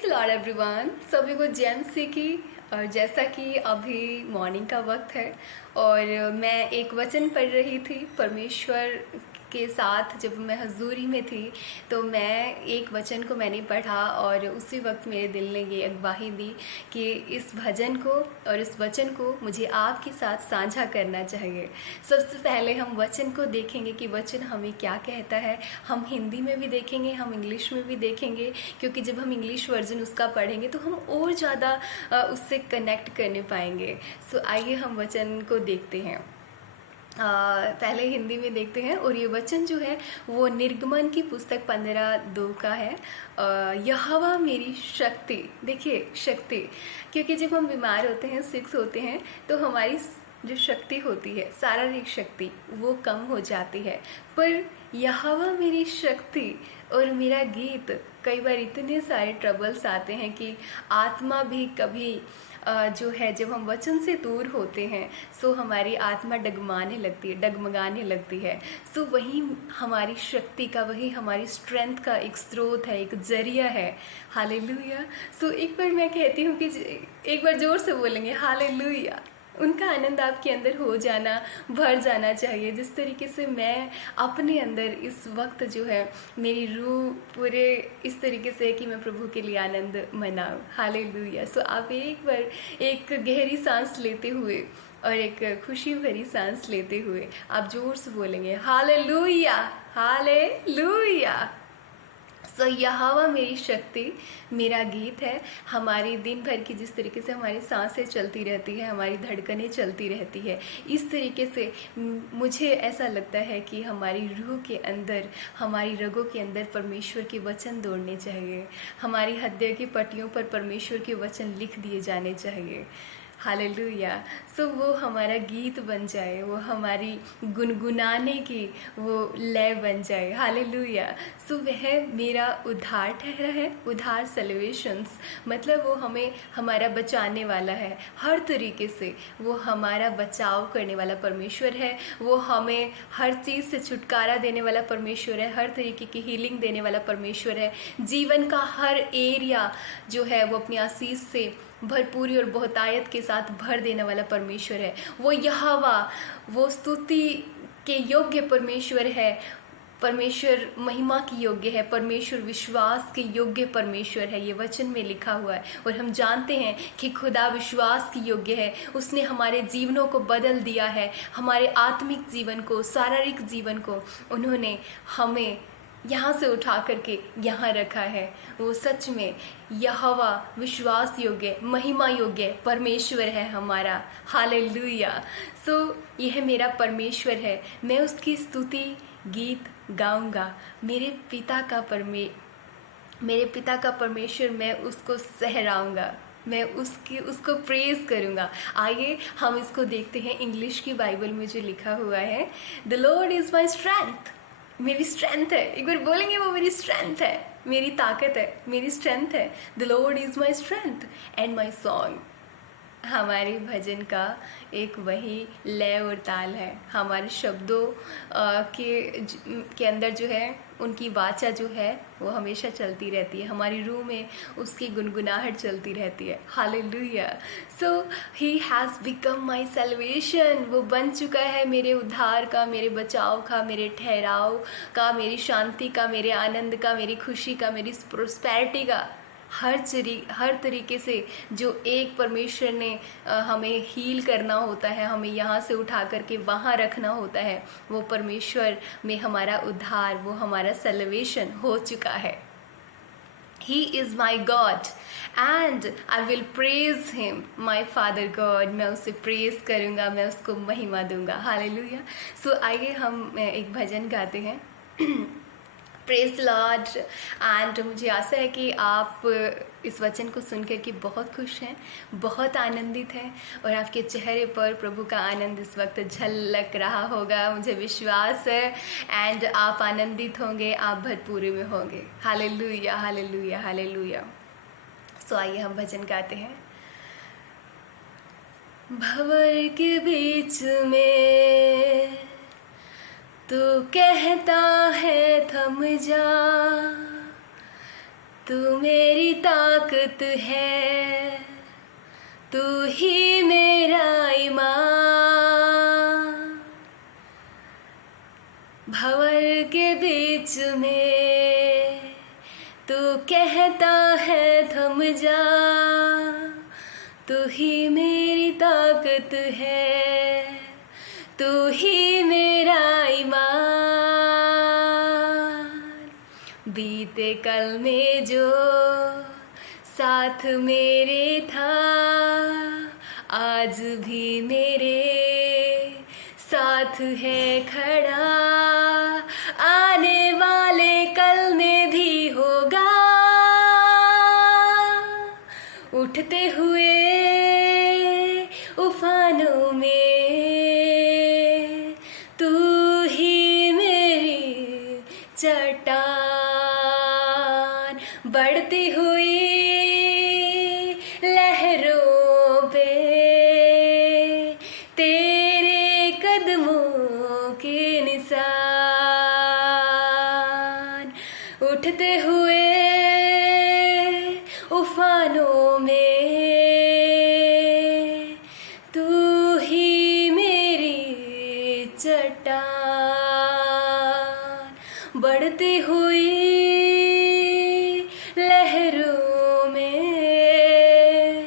Praise the Lord everyone. सभी को JMC की। और जैसा कि अभी मॉर्निंग का वक्त है और मैं एक वचन पढ़ रही थी परमेश्वर के साथ। जब मैं हजूरी में थी तो मैं एक वचन को मैंने पढ़ा और उसी वक्त मेरे दिल ने ये अगवाही दी कि इस भजन को और इस वचन को मुझे आपके साथ साझा करना चाहिए। सबसे पहले हम वचन को देखेंगे कि वचन हमें क्या कहता है। हम हिंदी में भी देखेंगे, हम इंग्लिश में भी देखेंगे, क्योंकि जब हम इंग्लिश वर्जन उसका पढ़ेंगे तो हम और ज़्यादा उससे कनेक्ट करने पाएंगे। सो आइए हम वचन को देखते हैं। पहले हिंदी में देखते हैं और ये वचन जो है वो निर्गमन की पुस्तक 15:2 का है। यहोवा मेरी शक्ति। देखिए शक्ति, क्योंकि जब हम बीमार होते हैं, सिक्स होते हैं, तो हमारी जो शक्ति होती है, शारीरिक शक्ति, वो कम हो जाती है। पर यहोवा मेरी शक्ति और मेरा गीत, कई बार इतने सारे ट्रबल्स आते हैं कि आत्मा भी कभी जो है, जब हम वचन से दूर होते हैं सो हमारी आत्मा डगमाने लगती है, डगमगाने लगती है। सो वही हमारी शक्ति का, वही हमारी स्ट्रेंथ का एक स्रोत है, एक जरिया है। हालेलुया। सो एक बार मैं कहती हूँ कि एक बार जोर से बोलेंगे हालेलुया। उनका आनंद आपके अंदर हो जाना, भर जाना चाहिए। जिस तरीके से मैं अपने अंदर इस वक्त जो है, मेरी रूह पूरे इस तरीके से है कि मैं प्रभु के लिए आनंद मनाऊँ। हालेलुया। सो आप एक बार एक गहरी सांस लेते हुए और एक खुशी भरी सांस लेते हुए आप जोर से बोलेंगे हालेलुया, हालेलुया। सो यहोवा मेरी शक्ति, मेरा गीत है। हमारी दिन भर की जिस तरीके से हमारी सांसें चलती रहती है, हमारी धड़कनें चलती रहती है, इस तरीके से मुझे ऐसा लगता है कि हमारी रूह के अंदर, हमारी रगों के अंदर परमेश्वर के वचन दौड़ने चाहिए। हमारी हृदय की पट्टियों पर परमेश्वर के वचन लिख दिए जाने चाहिए। हालेलुया। सो वो हमारा गीत बन जाए, वो हमारी गुनगुनाने की वो लय बन जाए। हालेलुया। सो वह मेरा उद्धार ठहरा है। उद्धार सल्वेशंस मतलब वो हमें हमारा बचाने वाला है हर तरीके से। वो हमारा बचाव करने वाला परमेश्वर है। वो हमें हर चीज़ से छुटकारा देने वाला परमेश्वर है, हर तरीके की हीलिंग देने वाला परमेश्वर है। जीवन का हर एरिया जो है वो अपनी आशीष से भरपूरी और बहुतायत के साथ भर देने वाला परमेश्वर है। वो यहोवा, वो स्तुति के योग्य परमेश्वर है। परमेश्वर महिमा की योग्य है, परमेश्वर विश्वास के योग्य परमेश्वर है। ये वचन में लिखा हुआ है और हम जानते हैं कि खुदा विश्वास की योग्य है। उसने हमारे जीवनों को बदल दिया है, हमारे आत्मिक जीवन को, शारीरिक जीवन को उन्होंने हमें यहाँ से उठा करके यहाँ रखा है। वो सच में यहोवा विश्वास योग्य, महिमा योग्य परमेश्वर है हमारा। हालेलुया। सो यह मेरा परमेश्वर है, मैं उसकी स्तुति गीत गाऊंगा। मेरे पिता का परमेश्वर, मैं उसको सहराऊंगा, मैं उसको प्रेज करूँगा। आइए हम इसको देखते हैं। इंग्लिश की बाइबल में जो लिखा हुआ है, the Lord is my strength. मेरी स्ट्रेंथ है। एक बार बोलेंगे वो मेरी स्ट्रेंथ है, मेरी ताकत है, मेरी स्ट्रेंथ है। The Lord is my strength and my song. हमारे भजन का एक वही लय और ताल है। हमारे शब्दों के अंदर जो है, उनकी वाचा जो है वो हमेशा चलती रहती है। हमारी रूह में उसकी गुनगुनाहट चलती रहती है। Hallelujah. So he has become my salvation. वो बन चुका है मेरे उद्धार का, मेरे बचाव का, मेरे ठहराव का, मेरी शांति का, मेरे आनंद का, मेरी खुशी का, मेरी प्रोस्पेरिटी का। हर तरीके से जो एक परमेश्वर ने हमें हील करना होता है, हमें यहाँ से उठा करके वहाँ रखना होता है, वो परमेश्वर में हमारा उद्धार, वो हमारा सल्वेशन हो चुका है। He is my God and I will praise him, my Father God। मैं उसे प्रेज करूँगा, मैं उसको महिमा दूँगा। हालेलुया। सो आइए हम एक भजन गाते हैं। Praise Lord. एंड मुझे आशा है कि आप इस वचन को सुनकर के बहुत खुश हैं, बहुत आनंदित हैं और आपके चेहरे पर प्रभु का आनंद इस वक्त झलक रहा होगा, मुझे विश्वास है। एंड आप आनंदित होंगे, आप भरपूरी में होंगे। Hallelujah, hallelujah, hallelujah. सो आइए हम भजन गाते हैं। भंवर के बीच में तू कहता है थम जा, तू मेरी ताकत ताकत है, तू ही मेरा ईमान। भंवर के बीच में तू कहता है थम जा, तू ही मेरी ताकत है, तू ही मेरा ईमान। बीते कल में जो साथ मेरे था, आज भी मेरे साथ है खड़ा, आने वाले कल में भी होगा। उठते हुए उफानों में तू ही मेरी चट्टान, बढ़ती हुई लहरों पे तेरे कदमों के निशान। उठते हुए उफानों में तू ही मेरी चट्टान, बढ़ती हुई लहरों में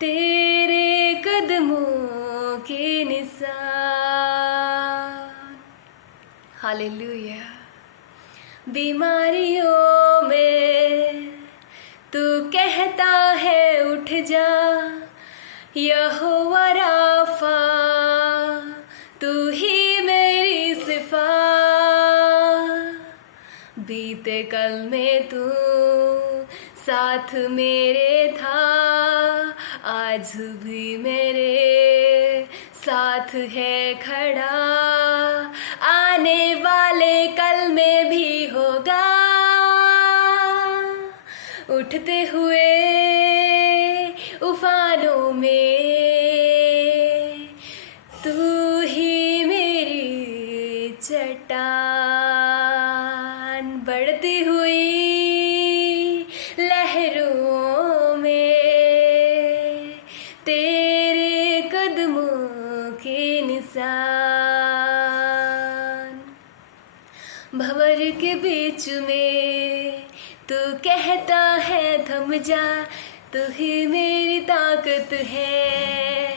तेरे कदमों के निशान। हालेलुया। बीमारियों में तू कहता है उठ जा, यहोवा राफा तू ही मेरी शिफा। बीते कल में तू साथ मेरे था, आज भी मेरे साथ है खड़ा, आने वाले कल में भी होगा। उठते हुए उफानों में तू ही मेरी चट्टान, बढ़ती हुई लहरों में तेरे कदमों के निशान। भंवर के बीच में तू कहता है थम जा, तू ही मेरी ताकत है,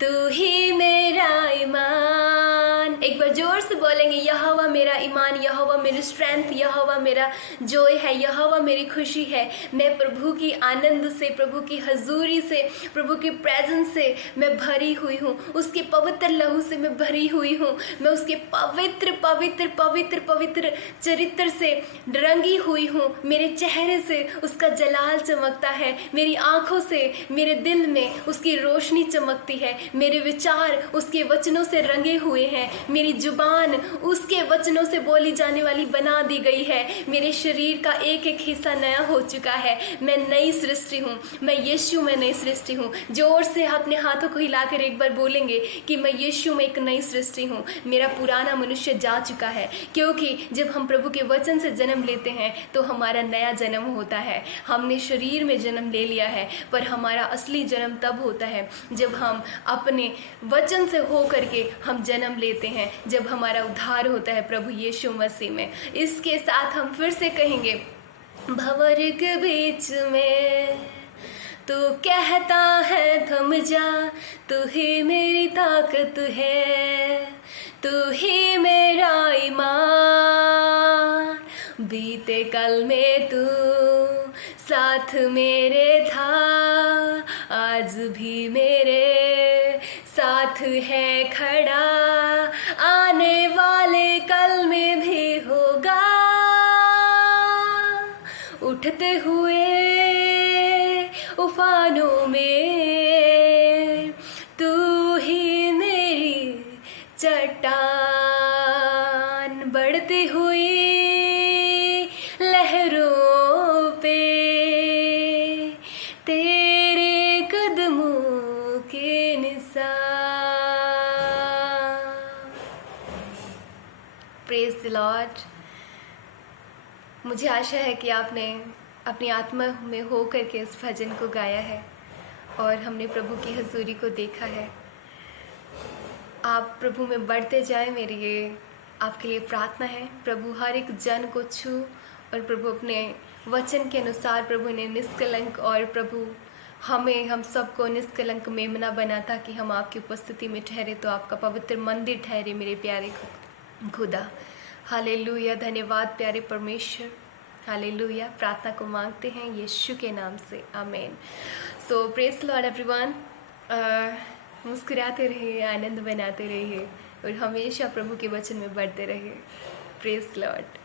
तू ही मेरा ईमान। एक बार जोर से बोलेंगे, यहोवा मेरा ईमान, यहोवा मेरी स्ट्रेंथ, यहोवा मेरा जॉय है, यहोवा मेरी खुशी है। मैं प्रभु की आनंद से, प्रभु की हजूरी से, प्रभु की प्रेजेंस से मैं भरी हुई हूँ, उसके पवित्र लहू से मैं भरी हुई हूँ। मैं उसके पवित्र पवित्र पवित्र पवित्र चरित्र से रंगी हुई हूँ। मेरे चेहरे से उसका जलाल चमकता है, मेरी आँखों से, मेरे दिल में उसकी रोशनी चमकती है। मेरे विचार उसके वचनों से रंगे हुए हैं, मेरी जुबान उसके वचनों से बोली जाने वाली बना दी गई है। मेरे शरीर का एक एक हिस्सा नया हो चुका है। मैं नई सृष्टि हूँ, मैं यीशु में नई सृष्टि हूँ। जोर से अपने हाथों को हिलाकर एक बार बोलेंगे कि मैं यीशु में एक नई सृष्टि हूँ। मेरा पुराना मनुष्य जा चुका है, क्योंकि जब हम प्रभु के वचन से जन्म लेते हैं तो हमारा नया जन्म होता है। हमने शरीर में जन्म ले लिया है, पर हमारा असली जन्म तब होता है जब हम अपने वचन से हो करके हम जन्म लेते हैं, जब हमारा उद्धार होता है प्रभु यीशु मसीह में। इसके साथ हम फिर से कहेंगे, भंवर के बीच में तू कहता है थम जा, तू ही मेरी ताकत है, तू ही मेरा ईमान। बीते कल में तू साथ मेरे था, आज भी मेरे साथ है खड़ा, आने वाले कल में भी होगा। उठते हुए उफानों में तू ही मेरी चट्टान, बढ़ती हुई लहरों पे तेरे कदमों के निशान। Praise the Lord. मुझे आशा है कि आपने अपनी आत्मा में हो करके इस भजन को गाया है और हमने प्रभु की हजूरी को देखा है। आप प्रभु में बढ़ते जाएं, मेरी ये आपके लिए प्रार्थना है। प्रभु हर एक जन को छू और प्रभु अपने वचन के अनुसार प्रभु ने निष्कलंक और प्रभु हम सबको निष्कलंक मेमना बना ताकि हम आपकी उपस्थिति में ठहरे, तो आपका पवित्र मंदिर ठहरे मेरे प्यारे खुदा। हालेलुया, धन्यवाद प्यारे परमेश्वर, हालेलुया। प्रार्थना को मांगते हैं यीशु के नाम से, आमीन। सो प्रेज लॉर्ड एवरीवन। मुस्कुराते रहिए, आनंद बनाते रहिए और हमेशा प्रभु के वचन में बढ़ते रहिए। Praise Lord.